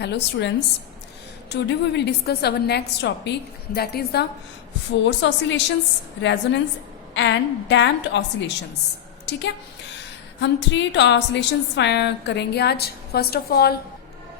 Hello students, today we will discuss our next topic, that is the force oscillations, resonance and damped oscillations. ठीक है, हम 3 oscillations करेंगे आज. First of all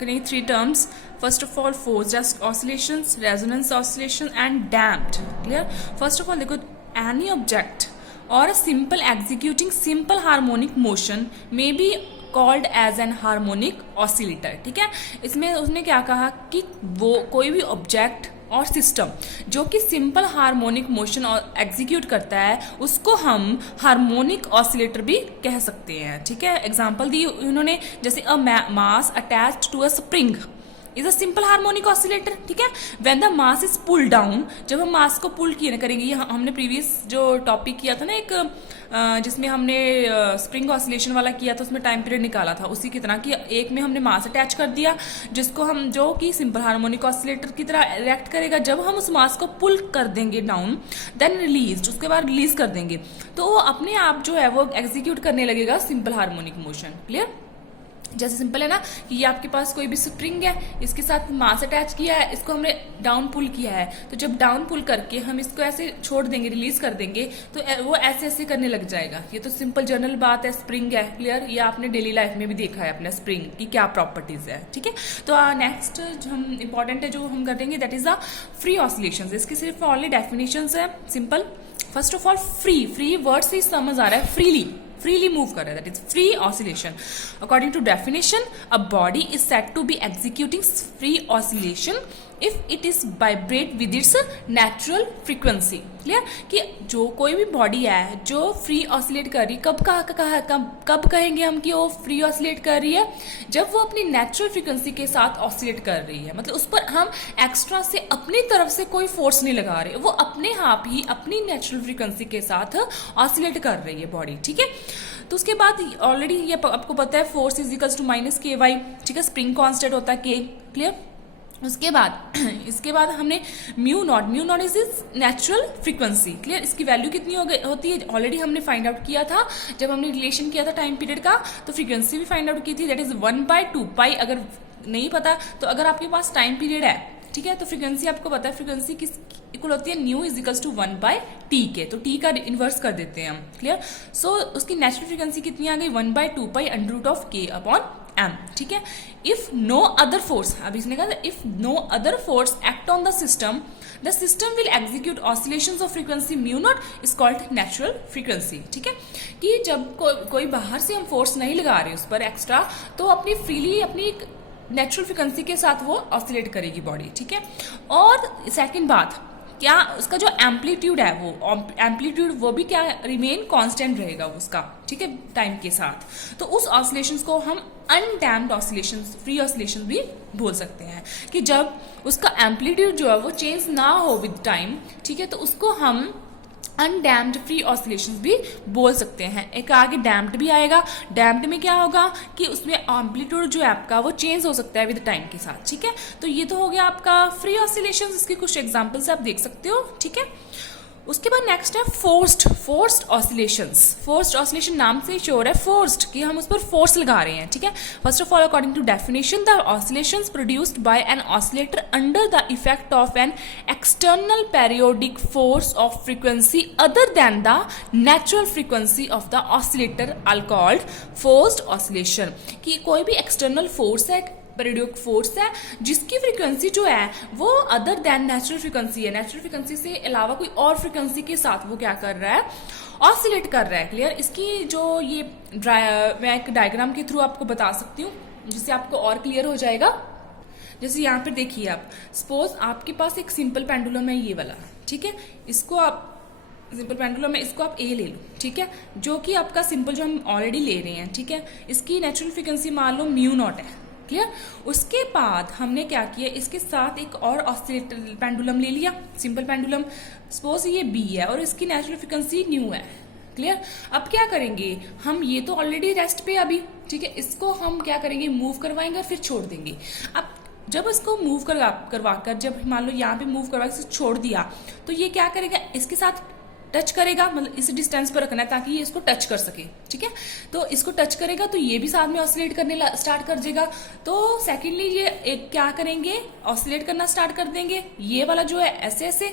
करेंगे 3 terms. First of all, forced oscillations, resonance oscillation and damped. Clear? First of all, देखो, any object or a simple executing simple harmonic motion may be called as an harmonic oscillator. ठीक है, इसमें उसने क्या कहा कि वो कोई भी ऑब्जेक्ट और सिस्टम जो कि सिंपल हार्मोनिक मोशन एग्जीक्यूट करता है उसको हम हार्मोनिक ऑसिलेटर भी कह सकते हैं. ठीक है, एग्जांपल दी उन्होंने, जैसे a mass attached to a spring is a simple harmonic oscillator. ठीक है, when the mass is pull down, जब हम मास को पुल किए करेंगे, हमने प्रीवियस जो टॉपिक किया था ना एक जिसमें हमने स्प्रिंग ऑसिलेशन वाला किया था, उसमें टाइम पीरियड निकाला था, उसी की तरह कि एक में हमने मास अटैच कर दिया जिसको हम जो कि सिंपल हार्मोनिक ऑसिलेटर की तरह रिएक्ट करेगा. जब हम उस मास को पुल कर देंगे डाउन, देन रिलीज, उसके बाद रिलीज कर देंगे, तो वो अपने आप जो है वो एग्जीक्यूट करने लगेगा सिंपल हार्मोनिक मोशन. क्लियर? जैसे सिंपल है ना कि ये आपके पास कोई भी स्प्रिंग है, इसके साथ मास अटैच किया है, इसको हमने डाउन पुल किया है, तो जब डाउन पुल करके हम इसको ऐसे छोड़ देंगे, रिलीज कर देंगे, तो वो ऐसे ऐसे करने लग जाएगा. ये तो सिंपल जनरल बात है, स्प्रिंग है. क्लियर? ये आपने डेली लाइफ में भी देखा है अपने स्प्रिंग की क्या प्रॉपर्टीज है. ठीक है, तो नेक्स्ट जो हम इंपॉर्टेंट है जो हम करेंगे, that is the free oscillation. इसकी सिर्फ ऑनली डेफिनेशन है simple. First of all, free word से समझ आ रहा है, freely move कर रहा है, that is free oscillation. According to definition, a body is said to be executing free oscillation if it is vibrate with its natural frequency. Clear? कि जो कोई भी बॉडी है जो फ्री ऑसिलेट कर रही है, कब कहेंगे हम कि वो फ्री ऑसिलेट कर रही है? जब वो अपनी नेचुरल फ्रीक्वेंसी के साथ ऑसिलेट कर रही है, मतलब उस पर हम एक्स्ट्रा से अपनी तरफ से कोई फोर्स नहीं लगा रहे, वो अपने आप ही अपनी नेचुरल फ्रीक्वेंसी के साथ ऑसिलेट कर रही है बॉडी. ठीक है, तो उसके बाद ऑलरेडी ये आपको पता है, force is equals to minus K Y. ठीक है, स्प्रिंग कांस्टेंट होता है के. क्लियर? उसके बाद हमने mu naught is natural frequency. Clear? इसकी वैल्यू कितनी होती है ऑलरेडी हमने फाइंड आउट किया था जब हमने रिलेशन किया था टाइम पीरियड का, तो फ्रीक्वेंसी भी फाइंड आउट की थी, दैट इज 1/2 अगर नहीं पता तो अगर आपके पास टाइम पीरियड है, ठीक है, तो फ्रीक्वेंसी आपको पता है, फ्रीक्वेंसी किस इक्वल होती है, new is equals to 1/t के, तो t का इनवर्स कर देते हैं हम. क्लियर? सो उसकी नेचुरल फ्रीक्वेंसी कितनी आ गई, 1/2π√k/m. ठीक है, इफ नो अदर फोर्स, अभी इसने कहा if no other force act on the system will execute oscillations of frequency mu naught is called natural frequency. ठीक है, कि जब कोई बाहर से हम फोर्स नहीं लगा रहे उस पर एक्स्ट्रा, तो अपनी फ्रीली अपनी नेचुरल फ्रीक्वेंसी के साथ वो ऑसिलेट करेगी बॉडी. ठीक है, और सेकंड बात, क्या उसका जो एम्पलीट्यूड है वो भी क्या रिमेन कांस्टेंट रहेगा उसका. ठीक है, टाइम के साथ. तो उस ऑसिलेशंस को हम अनडैम्प्ड ऑसिलेशंस, फ्री ऑसिलेशंस भी बोल सकते हैं, कि जब उसका एम्पलीट्यूड जो है वो चेंज ना हो विद टाइम. ठीक है, तो उसको हम अनडैम्प्ड फ्री ऑसिलेशंस भी बोल सकते हैं. एक आगे डैम्प्ड भी आएगा. डैम्प्ड में क्या होगा कि उसमें एम्पलीट्यूड जो है आपका वो चेंज हो सकता है विद टाइम के साथ. ठीक है, तो ये तो हो गया आपका फ्री ऑसिलेशंस. इसके कुछ एग्जांपल्स आप देख सकते हो. ठीक है, उसके बाद नेक्स्ट है फोर्स्ड ऑसिलेशंस. फोर्स्ड ऑसिलेशन नाम से श्योर है फोर्स्ड, कि हम उस पर फोर्स लगा रहे हैं. ठीक है, first of all, according to definition, the oscillations produced by an oscillator under the effect of an external periodic force of frequency other than the natural frequency of the oscillator are called forced oscillation. कि कोई भी external force है, periodic force है, जिसकी frequency जो है वो other than natural frequency है, नेचुरल फ्रीक्वेंसी से अलावा कोई और फ्रीक्वेंसी के साथ वो क्या कर रहा है, ऑसिलेट कर रहा है. क्लियर? इसकी जो ये मैं एक डायग्राम के थ्रू आपको बता सकती हूँ जिससे आपको और क्लियर हो जाएगा. जैसे यहाँ पे देखिए आप, सपोज आपके पास एक सिंपल पेंडुलम है, ये वाला. ठीक है, इसको आप सिंपल पेंडुलम है, इसको आप ए ले लो. ठीक है, जो कि आपका सिंपल जो हम ऑलरेडी ले रहे हैं. ठीक है, इसकी नेचुरल फ्रीक्वेंसी मान लो म्यू नॉट है. क्लियर? उसके बाद हमने क्या किया, इसके साथ एक और ऑसिलेटर पेंडुलम ले लिया, सिंपल पेंडुलम. सपोज ये बी है और इसकी नेचुरल फ्रीक्वेंसी न्यू है. क्लियर? अब क्या करेंगे हम, ये तो ऑलरेडी रेस्ट पे अभी. ठीक है, इसको हम क्या करेंगे, मूव करवाएंगे और फिर छोड़ देंगे. अब जब इसको मूव करवाकर, जब मान लो यहाँ पे मूव करवा छोड़ दिया, तो ये क्या करेगा, इसके साथ टच करेगा, मतलब इस डिस्टेंस पर रखना है ताकि ये इसको टच कर सके, ठीक है। तो इसको टच करेगा तो ये भी साथ में ऑसिलेट करने स्टार्ट कर देगा। तो सेकेंडली ये एक क्या करेंगे, ऑसिलेट करना स्टार्ट कर देंगे। ये वाला जो है ऐसे ऐसे,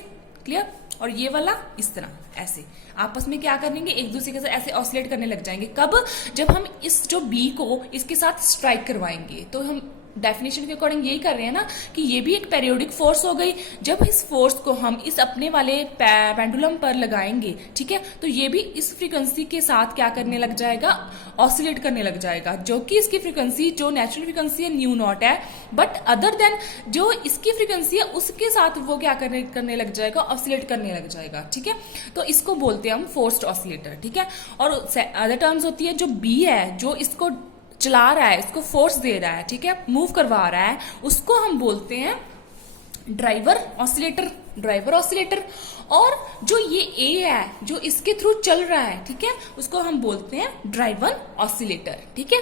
क्लियर, और ये वाला इस तरह ऐसे आपस में क्या करेंगे, एक दूसरे के साथ ऐसे ऑसिलेट करने लग जाएंगे। कब, जब हम इस जो बी को इसके साथ स्ट्राइक करवाएंगे। तो हम डेफिनेशन के अकॉर्डिंग यही कर रहे हैं ना कि ये भी एक पेरियोडिक फोर्स हो गई। जब इस फोर्स को हम इस अपने वाले पेंडुलम पर लगाएंगे, ठीक है, तो ये भी इस फ्रीक्वेंसी के साथ क्या करने लग जाएगा, ऑसिलेट करने लग जाएगा। जो कि इसकी फ्रीक्वेंसी जो नेचुरल फ्रीक्वेंसी है न्यू नॉट है, बट अदर देन जो इसकी फ्रीक्वेंसी है उसके साथ वो क्या करने लग जाएगा, ऑसिलेट करने लग जाएगा, ठीक है। तो इसको बोलते हैं हम फोर्स्ड ऑसिलेटर, ठीक है। और अदर टर्म्स होती है जो बी है, जो इसको चला रहा है, इसको फोर्स दे रहा है, ठीक है, मूव करवा रहा है, उसको हम बोलते हैं ड्राइवर ऑसिलेटर, ड्राइवर ऑसिलेटर। और जो ये ए है जो इसके थ्रू चल रहा है, ठीक है, उसको हम बोलते हैं ड्राइवर ऑसिलेटर, ठीक है।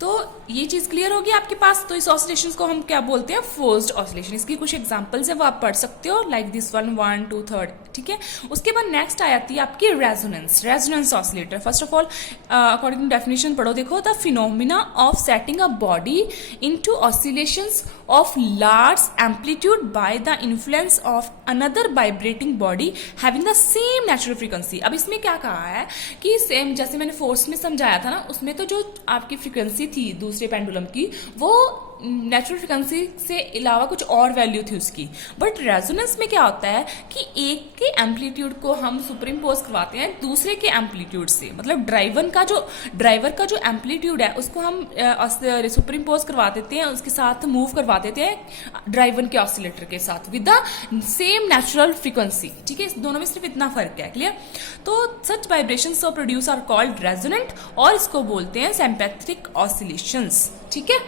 तो ये चीज क्लियर होगी आपके पास। तो इस ऑसिलेशन को हम क्या बोलते हैं, फोर्स्ड ऑसिलेशन। इसकी कुछ एग्जांपल्स है वो आप पढ़ सकते हो, लाइक दिस वन 1 2 3, ठीक है। उसके बाद नेक्स्ट आ जाती है आपकी resonance, resonance oscillator. First of all according to definition पढ़ो, देखो, the phenomena of setting a body into oscillations of large amplitude by the influence of another vibrating body having the same natural frequency. अब इसमें क्या कहा है कि same, जैसे मैंने फोर्स में समझाया था ना, उसमें तो जो आपकी फ्रीक्वेंसी थी दूसरे पेंडुलम की, वो नेचुरल फ्रीक्वेंसी से अलावा कुछ और वैल्यू थी उसकी। बट रेजोनेंस में क्या होता है कि एक के एम्पलीट्यूड को हम सुपर इम्पोज करवाते हैं दूसरे के एम्पलीट्यूड से, मतलब ड्राइवर का जो एम्पलीट्यूड है उसको हम सुपर इम्पोज करवा देते हैं, उसके साथ मूव करवा देते हैं ड्राइवर के ऑसिलेटर के साथ with the same natural frequency, ठीक है। इस दोनों में सिर्फ इतना फर्क है, क्लियर। तो such vibrations of produce are called resonant, और इसको बोलते हैं सिम्पैथेटिक ऑसिलेशंस, ठीक है।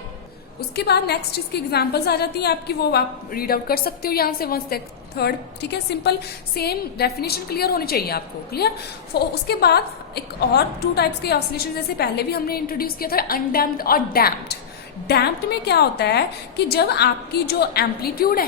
उसके बाद नेक्स्ट इसकी एग्जांपल्स आ जाती हैं आपकी, वो आप रीड आउट कर सकते हो यहाँ से 1 से 3, ठीक है। सिंपल सेम डेफिनेशन क्लियर होनी चाहिए आपको, क्लियर। उसके बाद एक और 2 टाइप्स के ऑसिलेशन, जैसे पहले भी हमने इंट्रोड्यूस किया था, अनडैम्प्ड और डैम्प्ड। डैम्प्ड में क्या होता है कि जब आपकी जो एम्पलीट्यूड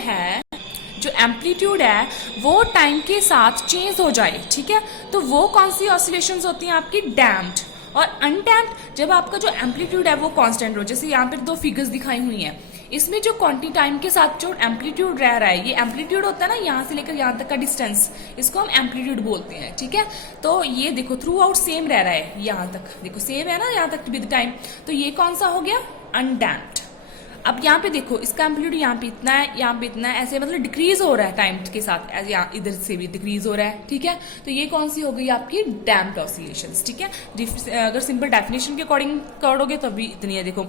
है वो टाइम के साथ चेंज हो जाए, ठीक है, तो वो कौन सी ऑसिलेशंस होती हैं आपकी, डैम्प्ड। और अनडैम्प्ड जब आपका जो एम्पलीट्यूड है वो कांस्टेंट हो, जैसे यहाँ पर 2 फिगर्स दिखाई हुई हैं, इसमें जो क्वांटिटी टाइम के साथ जो एम्पलीट्यूड रह रहा है, ये एम्पलीट्यूड होता है ना, यहाँ से लेकर यहाँ तक का डिस्टेंस, इसको हम एम्पलीट्यूड बोलते हैं, ठीक है। तो ये देखो थ्रू आउट सेम रह रहा है, यहाँ तक देखो सेम है ना, यहाँ तक विद टाइम, तो ये कौन सा हो गया, अनडैम्प्ड। अब यहाँ पे देखो इसका एम्पलीट्यूड यहाँ पे इतना है, यहाँ पे इतना है, ऐसे मतलब डिक्रीज हो रहा है टाइम के साथ, ऐसे यहाँ इधर से भी डिक्रीज हो रहा है, ठीक है। तो ये कौन सी हो गई आपकी डैम्प्ड ऑसिलेशंस, ठीक है। अगर सिंपल डेफिनेशन के अकॉर्डिंग करोगे तो भी इतनी है, देखो,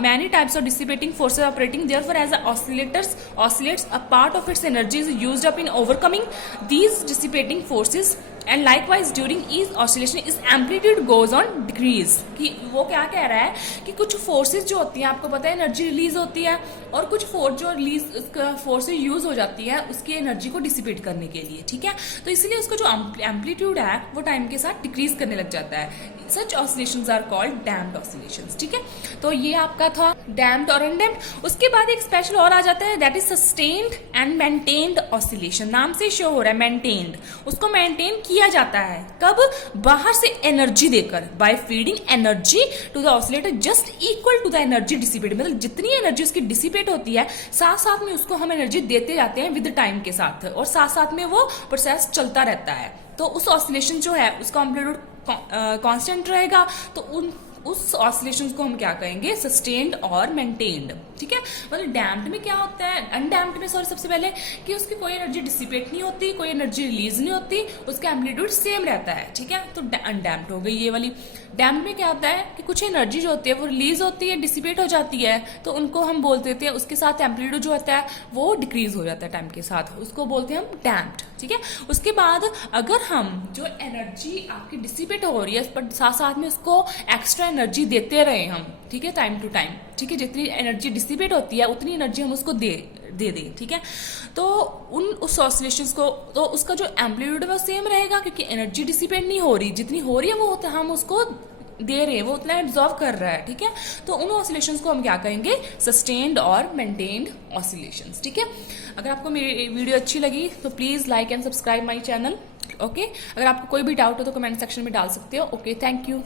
many types of dissipating forces operating therefore as oscillators oscillates a part of its energy is used up in overcoming these dissipating forces and likewise during each oscillation is amplitude goes on decrease. कि वो क्या कह रहा है कि कुछ forces जो होती हैं, आपको पता है एनर्जी रिलीज होती है, और कुछ फोर्स जो रिलीज फोर्सेज यूज हो जाती है उसकी एनर्जी को डिसिपेट करने के लिए, ठीक है। तो इसलिए उसका जो एम्पलीट्यूड है वो टाइम के साथ डिक्रीज करने लग जाता है। Such oscillations are called damped oscillations, ठीक है। तो ये आपका था डैम्प्ड और अनडैम्प्ड। उसके बाद एक स्पेशल और आ जाता है, that is sustained and maintained oscillation. नाम से शो हो रहा है मेंटेन्ड, उसको मेंटेन किया जाता है कब, बाहर से एनर्जी देकर, by feeding energy to the oscillator just equal to the energy dissipate. मतलब जितनी एनर्जी उसकी डिसिपेट होती है साथ साथ में उसको हम एनर्जी देते जाते हैं विद टाइम के साथ, और साथ साथ में वो प्रोसेस चलता रहता है। तो उस ऑसिलेशन जो है उसका एम्पलीट्यूड कांस्टेंट रहेगा, तो उस ऑसिलेशंस को हम क्या कहेंगे, सस्टेन्ड और मेंटेन्ड, ठीक है। मतलब डैम्प्ड में क्या होता है, अनडैम्प्ड में सॉरी सबसे पहले, कि उसकी कोई एनर्जी डिसिपेट नहीं होती, कोई एनर्जी रिलीज नहीं होती, उसका एम्पलीट्यूड सेम रहता है, ठीक है। तो अनडैम्प्ड हो गई ये वाली। डैम्प्ड में क्या होता है कि कुछ एनर्जी जो होती है वो रिलीज होती है, डिसिपेट हो जाती है, तो उनको हम बोल देते हैं, उसके साथ एम्पलीट्यूड जो होता है वो डिक्रीज हो जाता है टाइम के साथ, उसको बोलते हैं हम डैम्प्ड, ठीक है। उसके बाद अगर हम जो एनर्जी आपकी डिसिपेट हो रही है पर साथ साथ में उसको एक्स्ट्रा एनर्जी देते रहे हम, ठीक है, टाइम टू टाइम, ठीक है, जितनी एनर्जी डिसिपेट होती है उतनी एनर्जी हम उसको दे दें, ठीक है। तो उस ऑसिलेशंस को, तो उसका जो एम्पलीट्यूड है वो सेम रहेगा, क्योंकि एनर्जी डिसिपेट नहीं हो रही, जितनी हो रही है वो हम उसको दे रहे हैं, वो उतना एब्जॉर्व कर रहा है, ठीक है। तो उन ऑसिलेशंस को हम क्या कहेंगे, सस्टेन्ड और मेंटेन्ड ऑसिलेशंस, ठीक है। अगर आपको मेरी वीडियो अच्छी लगी तो please like and subscribe my channel. Okay, अगर आपको कोई भी डाउट हो तो कमेंट सेक्शन में डाल सकते हो। Okay, thank you.